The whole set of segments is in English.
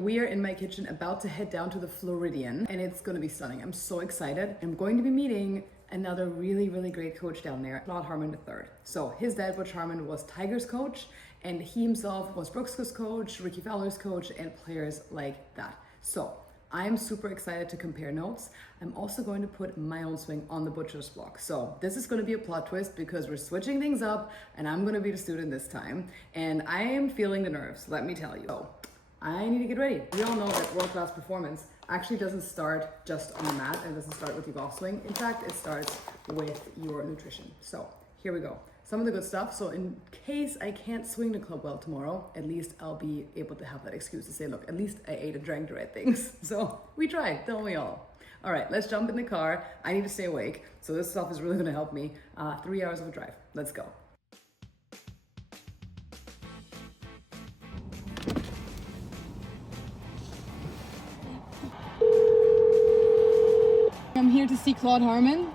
we are in my kitchen about to head down to the Floridian, and it's gonna be stunning. I'm so excited. I'm going to be meeting another really great coach down there, Claude Harmon III. So his dad, Butch Harmon, was Tiger's coach, and he himself was Brooks' coach, Ricky Fowler's coach, and players like that. So I'm super excited to compare notes. I'm also going to put my own swing on the Butcher's block. So this is going to be a plot twist because we're switching things up and I'm going to be the student this time. And I am feeling the nerves, let me tell you. So I need to get ready. We all know that world-class performance actually doesn't start just on the mat and doesn't start with your golf swing. In fact, it starts with your nutrition. So here we go. Some of the good stuff. So in case I can't swing the club well tomorrow, at least I'll be able to have that excuse to say, look, at least I ate and drank the right things. So we tried, don't we all? All right, let's jump in the car. I need to stay awake. So this stuff is really gonna help me. 3 hours of a drive. Let's go. I'm here to see Claude Harmon.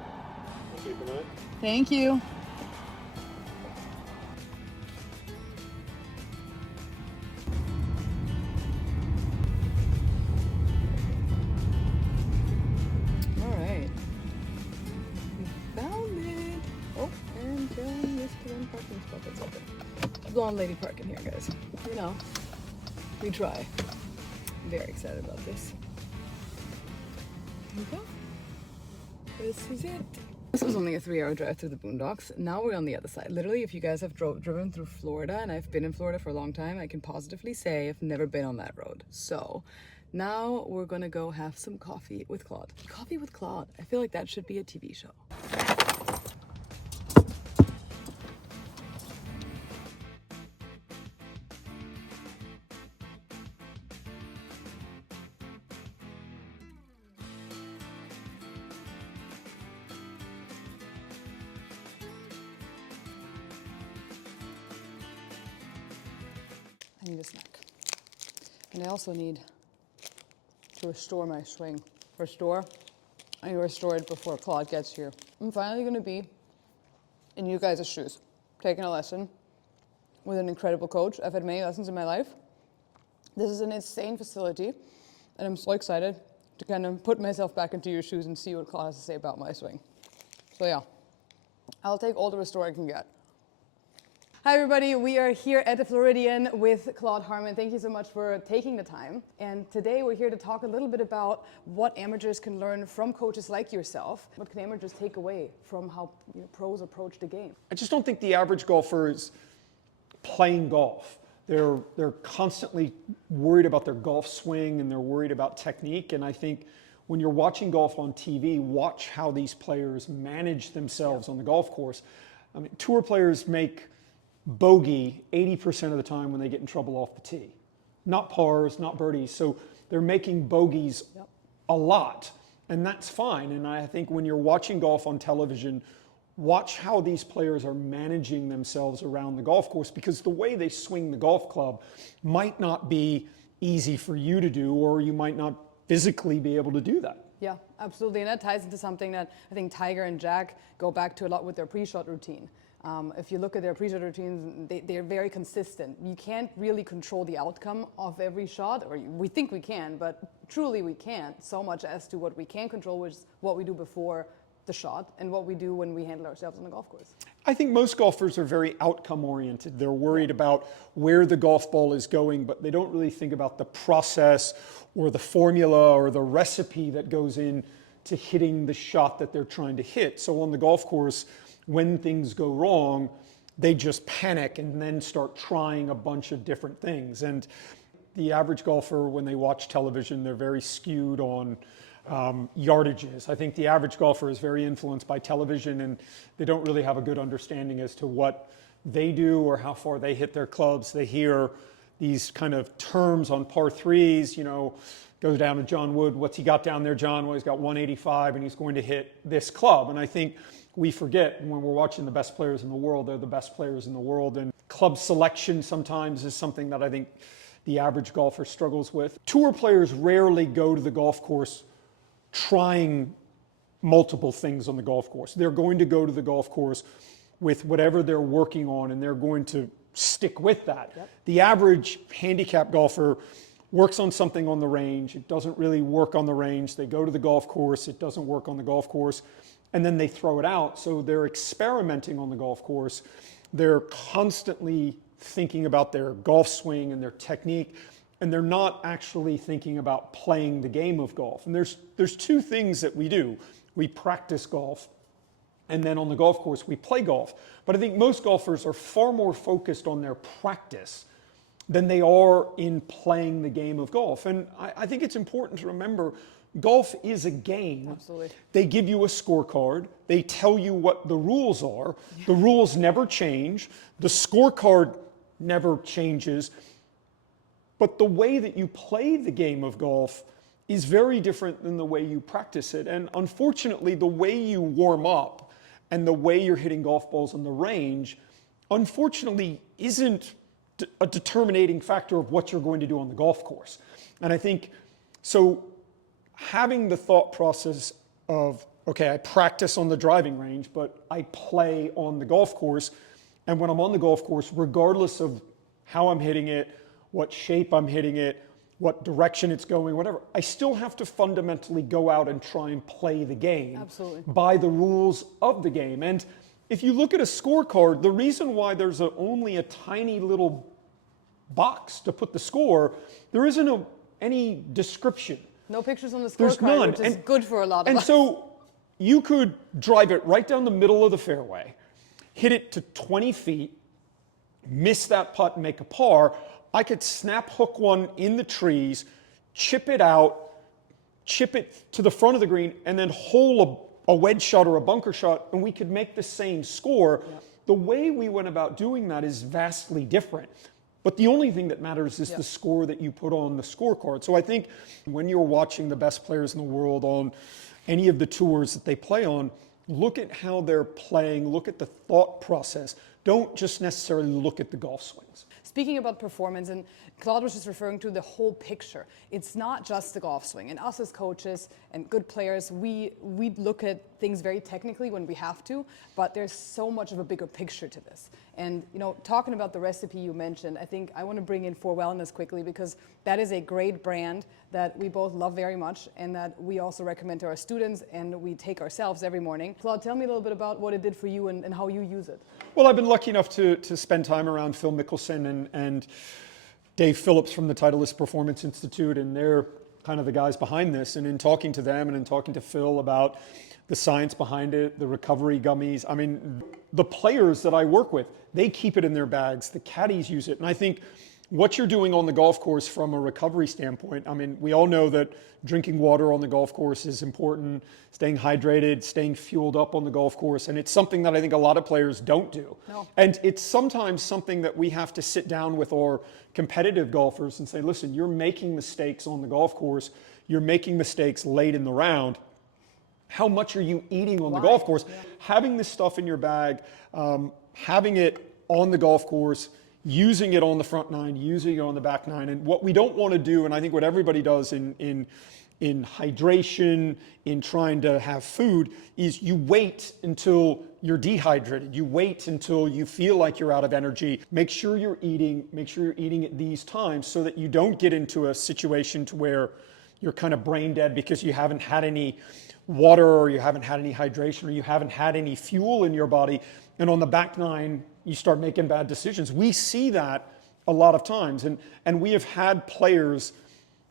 Thank you. Parking spot that's open. Blonde lady parking here, guys. You know, we try. Very excited about this. Here we go. This is it. This was only a 3-hour drive through the boondocks. Now we're on the other side. Literally, if you guys have driven through Florida, and I've been in Florida for a long time, I can positively say I've never been on that road. So now we're gonna go have some coffee with Claude. Coffee with Claude. I feel like that should be a TV show. I need a snack. And I also need to restore my swing. I need to restore it before Claude gets here. I'm finally gonna be in you guys' shoes, taking a lesson with an incredible coach. I've had many lessons in my life. This is an insane facility, and I'm so excited to kind of put myself back into your shoes and see what Claude has to say about my swing. So yeah, I'll take all the restore I can get. Hi everybody, we are here at the Floridian with Claude Harmon. Thank you so much for taking the time. And today we're here to talk a little bit about what amateurs can learn from coaches like yourself. What can amateurs take away from how pros approach the game? I just don't think the average golfer is playing golf. They're constantly worried about their golf swing and they're worried about technique. And I think when you're watching golf on TV, watch how these players manage themselves on the golf course. I mean, tour players make bogey 80% of the time when they get in trouble off the tee. Not pars, not birdies. So they're making bogeys a lot, and that's fine. And I think when you're watching golf on television, watch how these players are managing themselves around the golf course, because the way they swing the golf club might not be easy for you to do, or you might not physically be able to do that. Yeah, absolutely. And that ties into something that I think Tiger and Jack go back to a lot with their pre-shot routine. If you look at their pre-shot routines, they're very consistent. You can't really control the outcome of every shot, or we think we can, but truly we can't, so much as to what we can control, which is what we do before the shot and what we do when we handle ourselves on the golf course. I think most golfers are very outcome oriented. They're worried about where the golf ball is going, but they don't really think about the process or the formula or the recipe that goes in to hitting the shot that they're trying to hit. So on the golf course, when things go wrong, they just panic and then start trying a bunch of different things. And the average golfer, when they watch television, they're very skewed on yardages. I think the average golfer is very influenced by television, and they don't really have a good understanding as to what they do or how far they hit their clubs. They hear these kind of terms on par threes, you know, goes down to John Wood. What's he got down there, John? Well, he's got 185 and he's going to hit this club. And I think we forget when we're watching the best players in the world, they're the best players in the world. And club selection sometimes is something that I think the average golfer struggles with. Tour players rarely go to the golf course trying multiple things on the golf course. They're going to go to the golf course with whatever they're working on, and they're going to stick with that. Yep. The average handicap golfer works on something on the range, it doesn't really work on the range, they go to the golf course, it doesn't work on the golf course, and then they throw it out. So they're experimenting on the golf course. They're constantly thinking about their golf swing and their technique, and they're not actually thinking about playing the game of golf. And there's two things that we do. We practice golf, and then on the golf course we play golf. But I think most golfers are far more focused on their practice than they are in playing the game of golf. And I think it's important to remember, golf is a game. Absolutely. They give you a scorecard. They tell you what the rules are. Yeah. The rules never change. The scorecard never changes. But the way that you play the game of golf is very different than the way you practice it. And unfortunately, the way you warm up and the way you're hitting golf balls on the range, unfortunately, isn't a determining factor of what you're going to do on the golf course. And I think, so having the thought process of, okay, I practice on the driving range, but I play on the golf course. And when I'm on the golf course, regardless of how I'm hitting it, what shape I'm hitting it, what direction it's going, whatever, I still have to fundamentally go out and try and play the game. Absolutely. By the rules of the game. And if you look at a scorecard, the reason why there's only a tiny little box to put the score, there isn't any description. No pictures on the There's scorecard, none. which is good for a lot of and us. so you could drive it right down the middle of the fairway, hit it to 20 feet, miss that putt and make a par. I could snap hook one in the trees, chip it out, chip it to the front of the green, and then hole a wedge shot or a bunker shot, and we could make the same score. Yeah. The way we went about doing that is vastly different. But the only thing that matters is the score that you put on the scorecard. So I think when you're watching the best players in the world on any of the tours that they play on, look at how they're playing, look at the thought process. Don't just necessarily look at the golf swings. Speaking about performance, and Claude was just referring to the whole picture. It's not just the golf swing. And us as coaches and good players, we look at things very technically when we have to, but there's so much of a bigger picture to this. And talking about the recipe you mentioned, I think I want to bring in For Wellness quickly, because that is a great brand that we both love very much and that we also recommend to our students and we take ourselves every morning. Claude, tell me a little bit about what it did for you and how you use it. Well, I've been lucky enough to spend time around Phil Mickelson and Dave Phillips from the Titleist Performance Institute, and they're kind of the guys behind this. And in talking to them and in talking to Phil about the science behind it, the recovery gummies, I mean, the players that I work with, they keep it in their bags. The caddies use it. And I think what you're doing on the golf course from a recovery standpoint, I mean, we all know that drinking water on the golf course is important, staying hydrated, staying fueled up on the golf course. And it's something that I think a lot of players don't do. No. And it's sometimes something that we have to sit down with our competitive golfers and say, listen, you're making mistakes on the golf course. You're making mistakes late in the round. How much are you eating on the golf course? Yeah. Having this stuff in your bag, having it on the golf course, using it on the front nine, using it on the back nine. And what we don't want to do, and I think what everybody does in hydration, in trying to have food, is you wait until you're dehydrated. You wait until you feel like you're out of energy. Make sure you're eating at these times so that you don't get into a situation to where you're kind of brain dead because you haven't had any water or you haven't had any hydration or you haven't had any fuel in your body. And on the back nine, you start making bad decisions. We see that a lot of times. And we have had players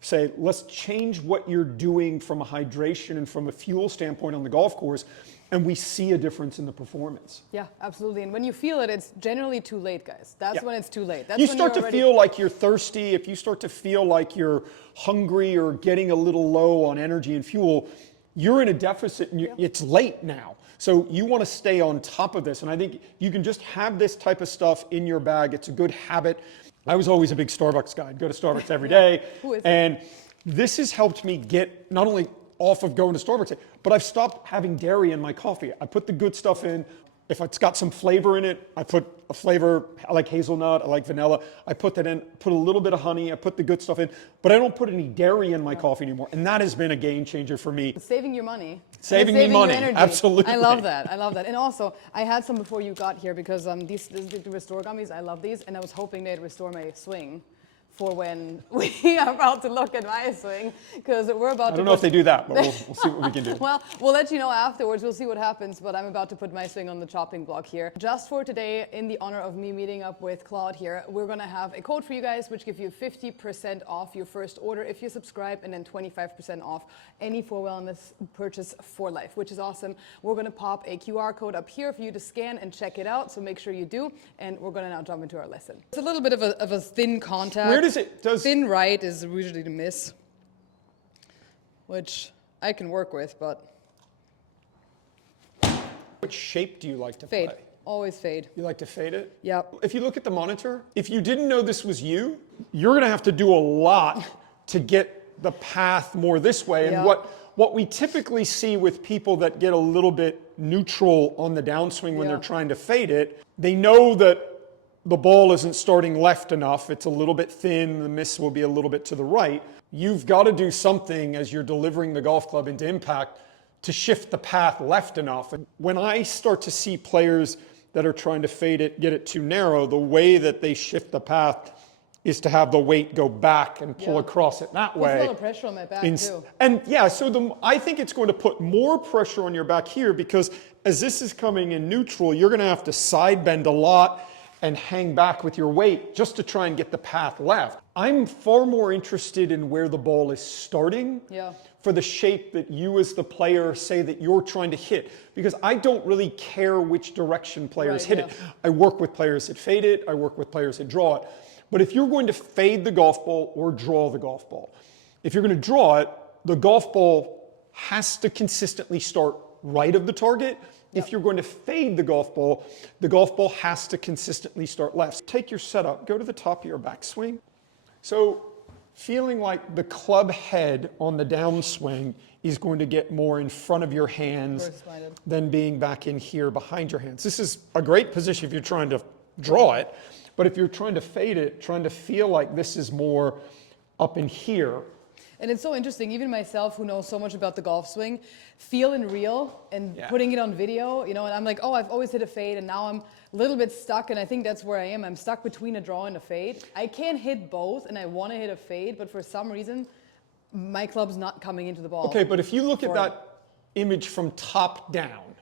say, let's change what you're doing from a hydration and from a fuel standpoint on the golf course. And we see a difference in the performance. Yeah, absolutely. And when you feel it, it's generally too late, guys. That's when it's too late. That's you when start to feel like you're thirsty. If you start to feel like you're hungry or getting a little low on energy and fuel, you're in a deficit and it's late now. So you want to stay on top of this. And I think you can just have this type of stuff in your bag. It's a good habit. I was always a big Starbucks guy. I'd go to Starbucks every day. And this has helped me get not only off of going to Starbucks, but I've stopped having dairy in my coffee. I put the good stuff in. If it's got some flavor in it, I put a flavor. I like hazelnut, I like vanilla. I put that in, put a little bit of honey, I put the good stuff in, but I don't put any dairy in my coffee anymore. And that has been a game changer for me. Saving your money. Saving me money, absolutely. I love that, I love that. And also, I had some before you got here because these Restore gummies, I love these, and I was hoping they'd restore my swing for when we are about to look at my swing, because we're about to. I don't know if they do that, but we'll see what we can do. Well, we'll let you know afterwards. We'll see what happens, but I'm about to put my swing on the chopping block here. Just for today, in the honor of me meeting up with Claude here, we're gonna have a code for you guys, which gives you 50% off your first order if you subscribe, and then 25% off any 4Wellness purchase for life, which is awesome. We're gonna pop a QR code up here for you to scan and check it out, so make sure you do, and we're gonna now jump into our lesson. It's a little bit of a thin contact. Where does it, Thin right is usually the miss, which I can work with, but. What shape do you like to Fade. play? Always fade. You like to fade it? Yep. If you look at the monitor, if you didn't know this was you, you're gonna have to do a lot to get the path more this way. And Yep. what we typically see with people that get a little bit neutral on the downswing when Yeah. they're trying to fade it, they know that the ball isn't starting left enough. It's a little bit thin. The miss will be a little bit to the right. You've got to do something as you're delivering the golf club into impact to shift the path left enough. And when I start to see players that are trying to fade it, get it too narrow, the way that they shift the path is to have the weight go back and pull across it that way. Puts a lot of pressure on my back too. And yeah, so I think it's going to put more pressure on your back here, because as this is coming in neutral, you're going to have to side bend a lot and hang back with your weight just to try and get the path left. I'm far more interested in where the ball is starting for the shape that you as the player say that you're trying to hit, because I don't really care which direction players hit it. I work with players that fade it, I work with players that draw it. But if you're going to fade the golf ball or draw the golf ball, if you're going to draw it, the golf ball has to consistently start right of the target. If you're going to fade the golf ball has to consistently start left. Take your setup, go to the top of your backswing. So feeling like the club head on the downswing is going to get more in front of your hands than being back in here behind your hands. This is a great position if you're trying to draw it, but if you're trying to fade it, trying to feel like this is more up in here. And it's so interesting, even myself who knows so much about the golf swing, feeling real and putting it on video, you know, and I'm like, oh, I've always hit a fade, and now I'm a little bit stuck, and I think that's where I am. I'm stuck between a draw and a fade. I can't hit both, and I want to hit a fade, but for some reason, my club's not coming into the ball. Okay, but if you look at that image from top down,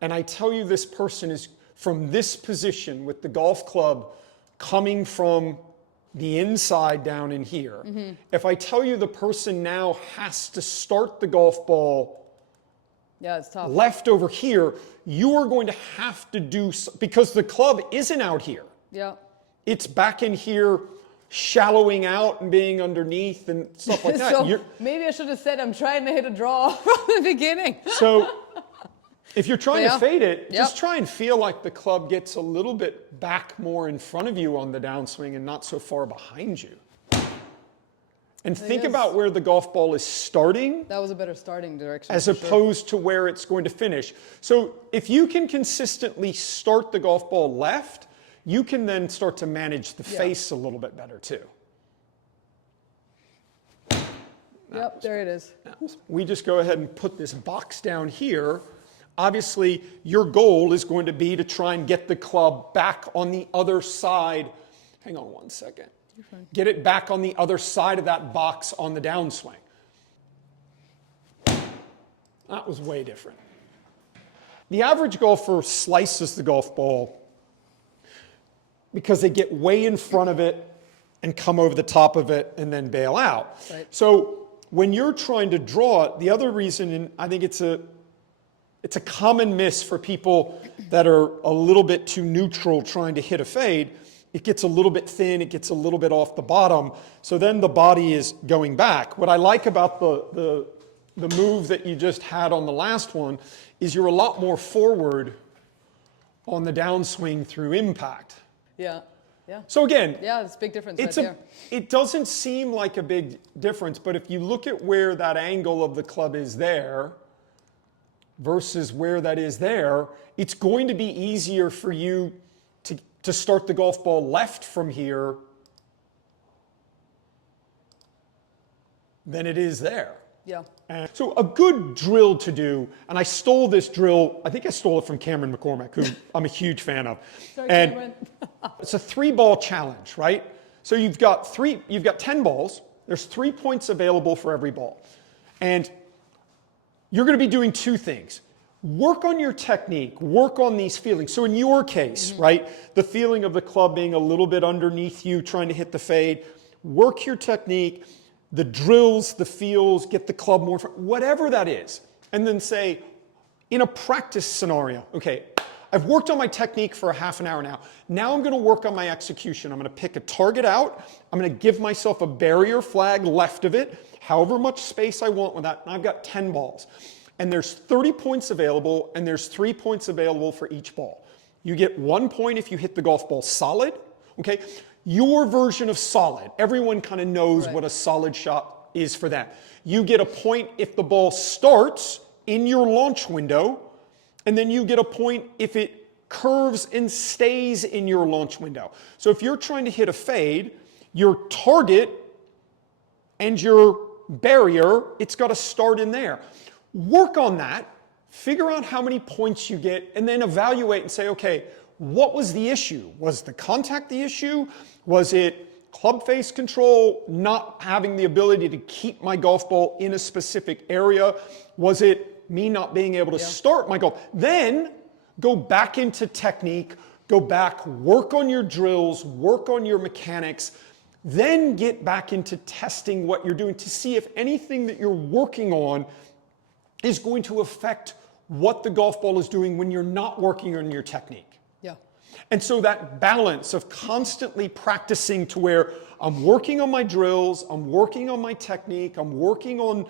and I tell you this person is from this position with the golf club coming from the inside down in here. If I tell you the person now has to start the golf ball it's tough. left over here, you are going to have to do, because the club isn't out here. It's back in here, shallowing out and being underneath and stuff like that. So maybe I should have said I'm trying to hit a draw from the beginning. So if you're trying to fade it, just try and feel like the club gets a little bit back more in front of you on the downswing and not so far behind you. And think about where the golf ball is starting. That was a better starting direction. As opposed to where it's going to finish. So if you can consistently start the golf ball left, you can then start to manage the face a little bit better too. There it is. We just go ahead and put this box down here. Obviously, your goal is going to be to try and get the club back on the other side. Hang on one second. Get it back on the other side of that box on the downswing. That was way different. The average golfer slices the golf ball because they get way in front of it and come over the top of it and then bail out. So when you're trying to draw it, the other reason, and I think it's a common miss for people that are a little bit too neutral trying to hit a fade. It gets a little bit thin, it gets a little bit off the bottom, so then the body is going back. What I like about the move that you just had on the last one is you're a lot more forward on the downswing through impact. So again, it's a big difference it doesn't seem like a big difference, but if you look at where that angle of the club is there, versus where that is there, it's going to be easier for you to start the golf ball left from here than it is there. And so a good drill to do, and I stole this drill, I think I stole it from Cameron McCormack, who I'm a huge fan of. Sorry, and Cameron. it's a 3-ball challenge, right? So you've got 10 balls. There's 3 points available for every ball. And you're going to be doing two things. Work on your technique, work on these feelings. So in your case, right, the feeling of the club being a little bit underneath you, trying to hit the fade, work your technique, the drills, the feels, get the club more, whatever that is. And then say, in a practice scenario, okay, I've worked on my technique for a half an hour now. Now I'm going to work on my execution. I'm going to pick a target out. I'm going to give myself a barrier flag left of it, however much space I want with that. And I've got 10 balls. And there's 30 points available, and there's 3 points available for each ball. You get 1 point if you hit the golf ball solid, okay? Your version of solid, everyone kind of knows what a solid shot is for that. You get a point if the ball starts in your launch window, and then you get a point if it curves and stays in your launch window. So if you're trying to hit a fade, your target and your barrier, it's got to start in there. Work on that, figure out how many points you get, and then evaluate and say, okay, what was the issue? Was the contact the issue? Was it club face control, not having the ability to keep my golf ball in a specific area? Was it me not being able to start my golf? Then go back into technique, go back, work on your drills, work on your mechanics, then get back into testing what you're doing to see if anything that you're working on is going to affect what the golf ball is doing when you're not working on your technique. Yeah. And so that balance of constantly practicing to where I'm working on my drills, I'm working on my technique, I'm working on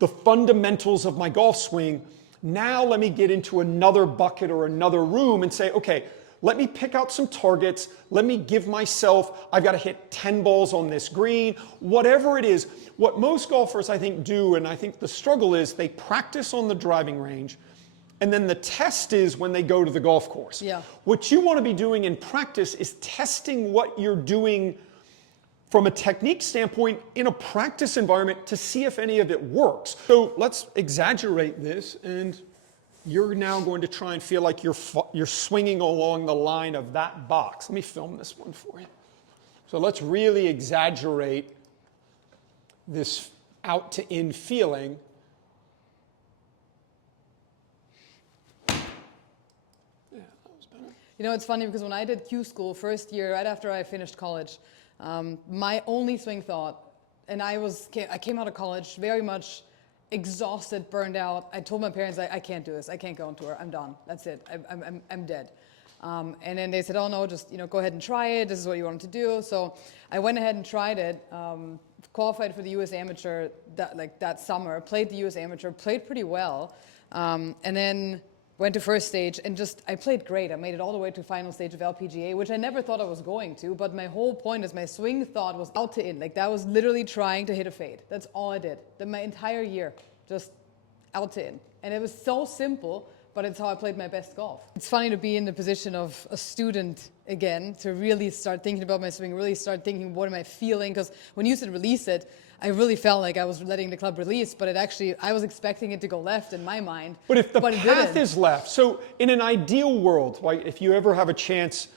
the fundamentals of my golf swing. Now let me get into another bucket or another room and say, okay, let me pick out some targets. Let me give myself, I've got to hit 10 balls on this green, whatever it is. What most golfers, I think, do, and I think the struggle is they practice on the driving range, and then the test is when they go to the golf course. Yeah. What you want to be doing in practice is testing what you're doing from a technique standpoint in a practice environment to see if any of it works. So let's exaggerate this, and you're now going to try and feel like you're swinging along the line of that box. Let me film this one for you. So let's really exaggerate this out to in feeling. Yeah, that was better. You know, it's funny because when I did Q school first year, right after I finished college, my only swing thought, and I came out of college very much exhausted, burned out. I told my parents, I can't do this. I can't go on tour. I'm done. That's it. I'm dead. And then they said, oh no, just go ahead and try it. This is what you wanted to do. So I went ahead and tried it. Qualified for the U.S. Amateur that summer. Played the U.S. Amateur. Played pretty well. And then went to first stage and I played great. I made it all the way to final stage of LPGA, which I never thought I was going to. But my whole point is my swing thought was out to in. That was literally trying to hit a fade. That's all I did. My entire year, just out to in. And it was so simple, but it's how I played my best golf. It's funny to be in the position of a student again, to really start thinking about my swing, really start thinking, what am I feeling? Because when you said release it, I really felt like I was letting the club release, but I was expecting it to go left in my mind. But if the path is left, so in an ideal world, like if you ever have a chance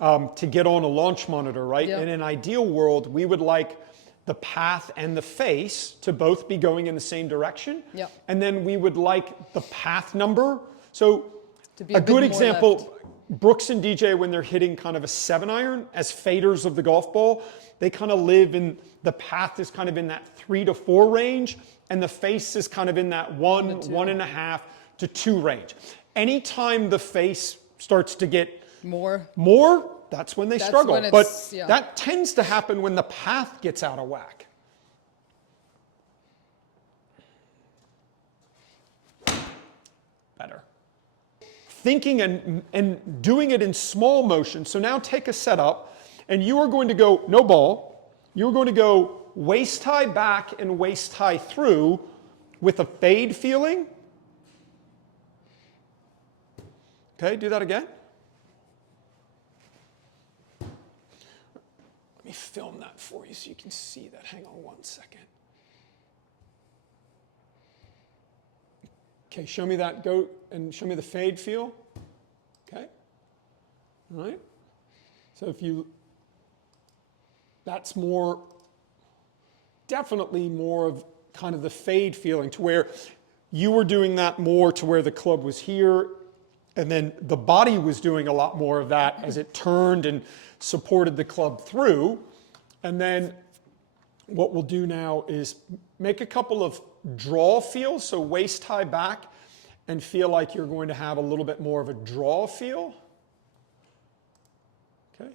to get on a launch monitor, right? Yep. In an ideal world, we would like the path and the face to both be going in the same direction. Yep. And then we would like the path number. So to be a good more example, left. Brooks and DJ, when they're hitting kind of a 7-iron as faders of the golf ball, they kind of live in, the path is kind of in that 3 to 4 range, and the face is kind of in that 1.5 to 2 range. Anytime the face starts to get more, that's when they struggle. But that tends to happen when the path gets out of whack. Better. Thinking and doing it in small motion. So now take a setup, and you are going to go, no ball, you're going to go waist high back and waist high through with a fade feeling. Okay, do that again. Let me film that for you so you can see that. Hang on 1 second. Okay, show me that. Go and show me the fade feel. Okay. All right. So if you That's more, definitely more of kind of the fade feeling, to where you were doing that more to where the club was here, and then the body was doing a lot more of that as it turned and supported the club through. And then what we'll do now is make a couple of draw feels, so waist high back, and feel like you're going to have a little bit more of a draw feel. Okay.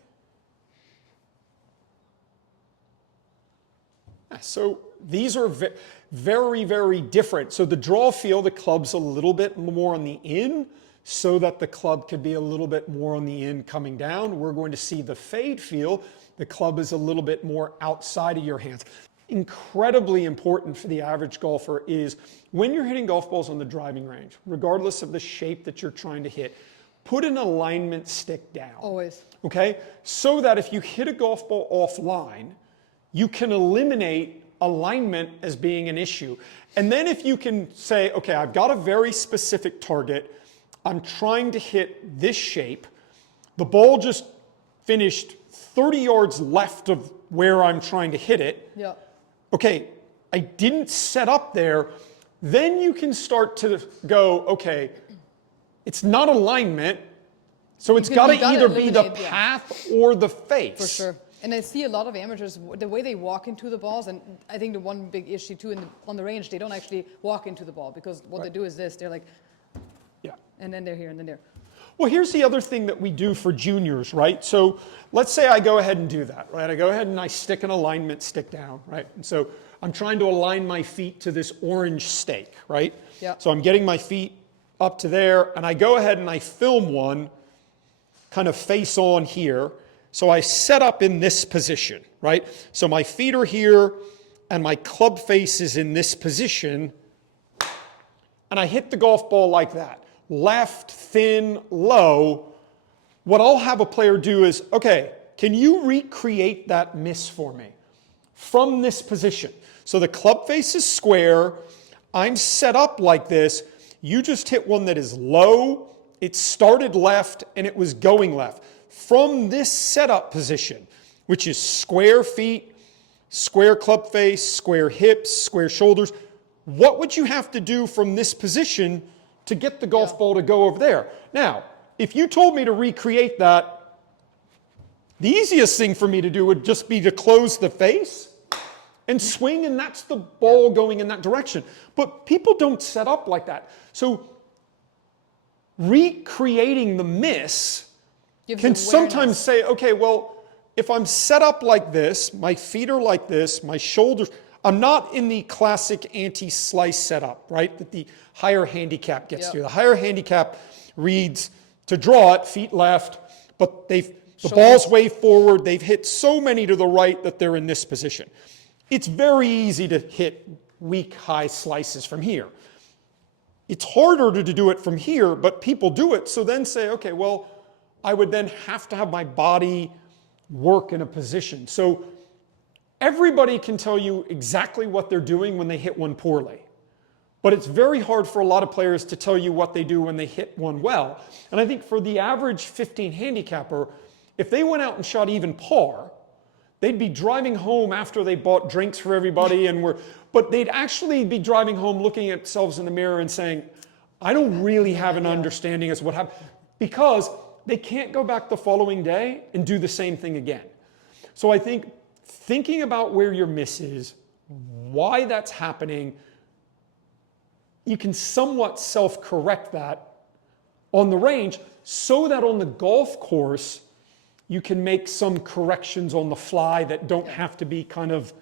So these are very, very different. So the draw feel, the club's a little bit more on the in, so that the club could be a little bit more on the in coming down. We're going to see the fade feel. The club is a little bit more outside of your hands. Incredibly important for the average golfer is when you're hitting golf balls on the driving range, regardless of the shape that you're trying to hit, put an alignment stick down. Always. Okay? So that if you hit a golf ball offline, you can eliminate alignment as being an issue. And then if you can say, okay, I've got a very specific target, I'm trying to hit this shape, the ball just finished 30 yards left of where I'm trying to hit it. Yeah. Okay, I didn't set up there. Then you can start to go, okay, it's not alignment, so it's got to either be the path or the face. For sure. And I see a lot of amateurs, the way they walk into the balls, and I think the one big issue too on the range, they don't actually walk into the ball, because what they do is this, they're like, yeah, and then they're here, and then there. Well, here's the other thing that we do for juniors, right? So let's say I go ahead and do that, right? I go ahead and I stick an alignment stick down, right? And so I'm trying to align my feet to this orange stake, right? Yeah. So I'm getting my feet up to there, and I go ahead and I film one kind of face on here. So I set up in this position, right? So my feet are here, and my club face is in this position, and I hit the golf ball like that. Left, thin, low. What I'll have a player do is, okay, can you recreate that miss for me from this position? So the club face is square. I'm set up like this. You just hit one that is low. It started left and it was going left. From this setup position, which is square feet, square club face, square hips, square shoulders, what would you have to do from this position to get the golf ball to go over there? Now, if you told me to recreate that, the easiest thing for me to do would just be to close the face and swing, and that's the ball going in that direction. But people don't set up like that. So recreating the miss can sometimes say, okay, well, if I'm set up like this, my feet are like this, my shoulders, I'm not in the classic anti-slice setup, right, that the higher handicap gets to. The higher handicap reads to draw it, feet left, but the ball's way forward. They've hit so many to the right that they're in this position. It's very easy to hit weak high slices from here. It's harder to do it from here, but people do it. So then say, okay, well, I would then have to have my body work in a position. So everybody can tell you exactly what they're doing when they hit one poorly. But it's very hard for a lot of players to tell you what they do when they hit one well. And I think for the average 15 handicapper, if they went out and shot even par, they'd be driving home after they bought drinks for everybody, but they'd actually be driving home looking at themselves in the mirror and saying, I don't really have an understanding as to what happened, because they can't go back the following day and do the same thing again. So I think thinking about where your miss is, why that's happening, you can somewhat self-correct that on the range so that on the golf course, you can make some corrections on the fly that don't have to be kind of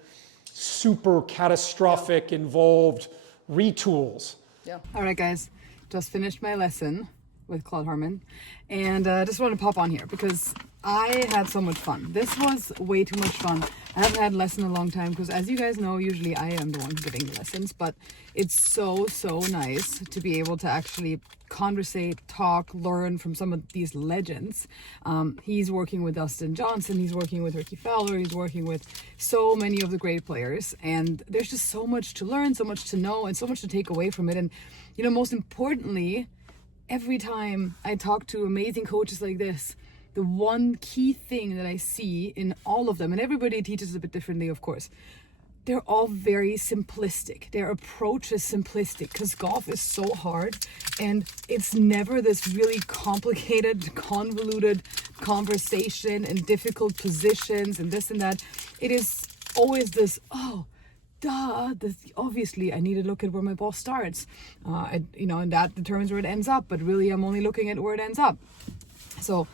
super catastrophic, involved retools. Yeah. All right, guys, just finished my lesson with Claude Harmon, and just want to pop on here because I had so much fun. This was way too much fun. I haven't had a lesson in a long time because, as you guys know, usually I am the one giving the lessons, but it's so nice to be able to actually conversate, talk, learn from some of these legends. He's working with Dustin Johnson, he's working with Ricky Fowler, he's working with so many of the great players, and there's just so much to learn, so much to know, and so much to take away from it. And, you know, most importantly, every time I talk to amazing coaches like this, the one key thing that I see in all of them, and everybody teaches a bit differently, of course, they're all very simplistic. Their approach is simplistic because golf is so hard and it's never this really complicated, convoluted conversation and difficult positions and this and that. It is always this, obviously I need to look at where my ball starts, and that determines where it ends up, but really I'm only looking at where it ends up. So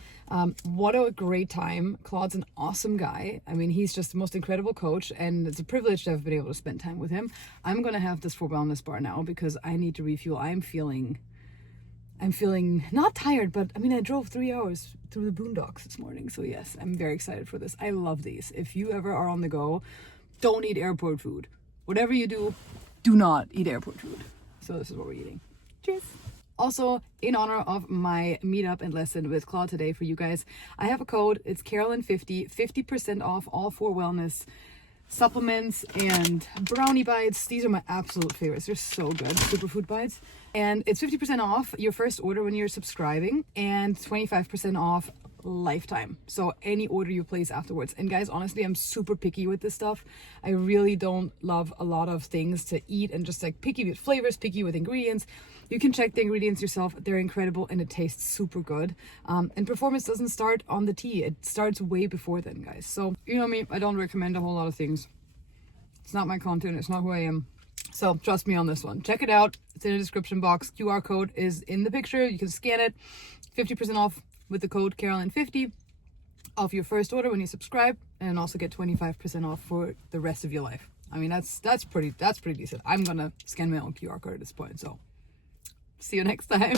what a great time. Claude's an awesome guy. I mean, he's just the most incredible coach, and it's a privilege to have been able to spend time with him. I'm going to have this for wellness bar now because I need to refuel. I'm feeling not tired, but I mean, I drove 3 hours through the boondocks this morning. So yes, I'm very excited for this. I love these. If you ever are on the go, don't eat airport food. Whatever you do, do not eat airport food. So this is what we're eating. Cheers. Also, in honor of my meetup and lesson with Claude today for you guys, I have a code. It's Carolyn50, 50% off all 4 wellness supplements and brownie bites. These are my absolute favorites. They're so good. Superfood bites. And it's 50% off your first order when you're subscribing and 25% off lifetime. So any order you place afterwards. And guys, honestly, I'm super picky with this stuff. I really don't love a lot of things to eat and just like picky with flavors, picky with ingredients. You can check the ingredients yourself. They're incredible and it tastes super good. And performance doesn't start on the tee. It starts way before then, guys. So, you know me, I don't recommend a whole lot of things. It's not my content. It's not who I am. So trust me on this one. Check it out. It's in the description box. QR code is in the picture. You can scan it. 50% off with the code Carolyn50 off your first order when you subscribe, and also get 25% off for the rest of your life. I mean, that's pretty decent. I'm gonna scan my own QR code at this point. So see you next time.